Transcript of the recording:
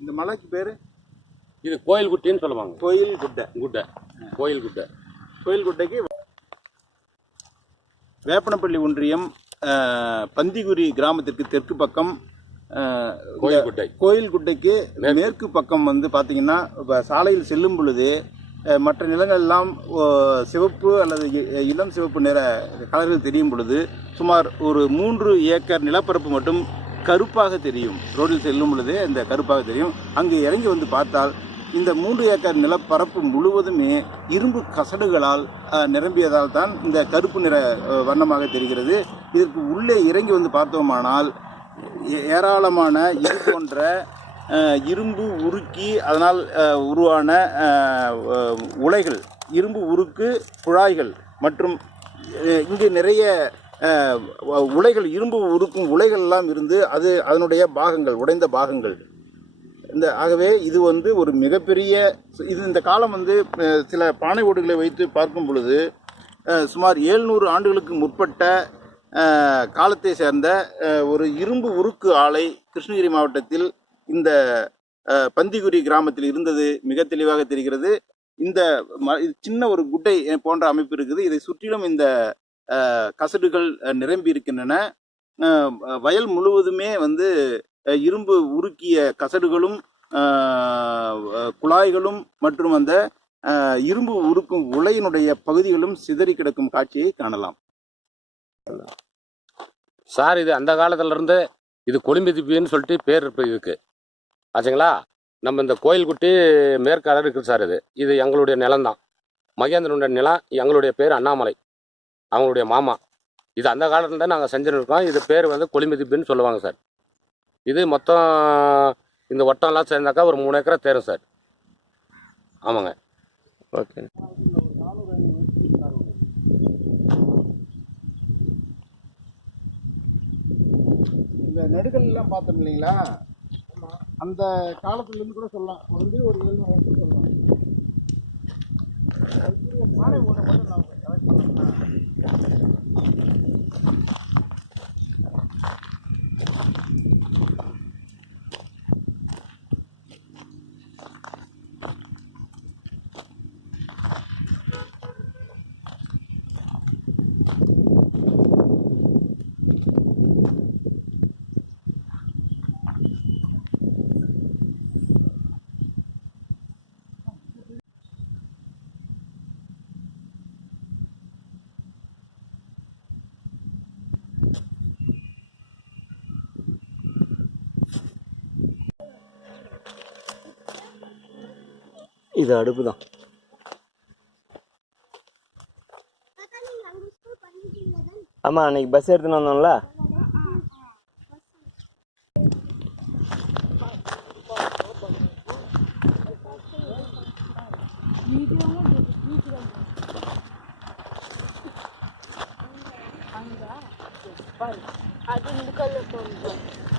இந்த மலைக்கு பேரு இது கோயில் குட்டின்னு சொல்லுவாங்க. கோயில் குட்டை. கோயில் குட்டை. கோயில் குட்டைக்கு வேப்பனப்பள்ளி ஒன்றியம் பந்திகுரி கிராமத்திற்கு தெற்கு பக்கம் கோயில் குட்டைக்கு மேற்கு பக்கம் வந்து பார்த்தீங்கன்னா சாலையில் செல்லும் பொழுது மற்ற நிலங்கள் எல்லாம் சிவப்பு அல்லது இளம் சிவப்பு நிற கலர்கள் தெரியும் பொழுது சுமார் ஒரு 3 ஏக்கர் நிலப்பரப்பு மட்டும் கருப்பாக தெரியும். ரோடில் செல்லும் பொழுது இந்த கருப்பாக தெரியும். அங்கு இறங்கி வந்து பார்த்தால் இந்த 3 ஏக்கர் நிலப்பரப்பு முழுவதுமே இரும்பு கசடுகளால் நிரம்பியதால் தான் இந்த கருப்பு நிற வண்ணமாக தெரிகிறது. இதற்கு உள்ளே இறங்கி வந்து பார்த்தோமானால் ஏராளமான இது போன்ற இரும்பு உருக்கி அதனால் உருவான உலைகள், இரும்பு உருக்கு குழாய்கள் மற்றும் இங்கு நிறைய உலைகள், இரும்பு உருக்கும் உலைகள் எல்லாம் இருந்து அது அதனுடைய பாகங்கள், உடைந்த பாகங்கள். ஆகவே இது வந்து ஒரு மிகப்பெரிய இந்த காலம் வந்து சில பானை ஓடுகளை வைத்து பார்க்கும் பொழுது சுமார் 700 ஆண்டுகளுக்கு முற்பட்ட காலத்தை சேர்ந்த ஒரு இரும்பு உருக்கு ஆலை கிருஷ்ணகிரி மாவட்டத்தில் இந்த பந்திகுரி கிராமத்தில் இருந்தது மிக தெளிவாக தெரிகிறது. இந்த சின்ன ஒரு குட்டை போன்ற அமைப்பு இருக்குது. இதை சுற்றிலும் இந்த கசடுகள் நிரம்பி இருக்கின்றன. வயல் முழுவதுமே வந்து இரும்பு உருக்கிய கசடுகளும் குழாய்களும் மற்றும் அந்த இரும்பு உருக்கும் உலையினுடைய பகுதிகளும் சிதறி கிடக்கும் காட்சியை காணலாம். சார், இது அந்த காலத்துல இருந்து இது கொழும்பிதிப்பின்னு சொல்லிட்டு பேர் இருப்பது இதுக்கு ஆச்சுங்களா. நம்ம இந்த கோயில் குட்டி மேற்கால இருக்குது சார். இது எங்களுடைய நிலம்தான், மகேந்திரனுடைய நிலம். எங்களுடைய பேர் அண்ணாமலை, அவங்களுடைய மாமா. இது அந்த காலத்துல தான் நாங்கள் செஞ்சுன்னு இருக்கோம். இது பேர் வந்து கொழும்பிதிப்பின்னு சொல்லுவாங்க சார். இது மொத்தம் இந்த வட்டம்லாம் சேர்ந்தாக்கா ஒரு 3 ஏக்கரை தேரும் சார். ஆமாங்க. ஓகே. இந்த நெடுகள் எல்லாம் பார்த்தோம் இல்லைங்களா, அந்த காலத்துல இருந்து கூட சொல்லலாம். வந்து ஒரு 700 வருஷம் சொல்லலாம். பானை ஒன்று மட்டும் நான் கலெக்ட் பண்ணேன். இது அடுப்பு தான். ஆமா, அன்னைக்கு பஸ் எடுத்துன்னு வந்தோம்ல. அது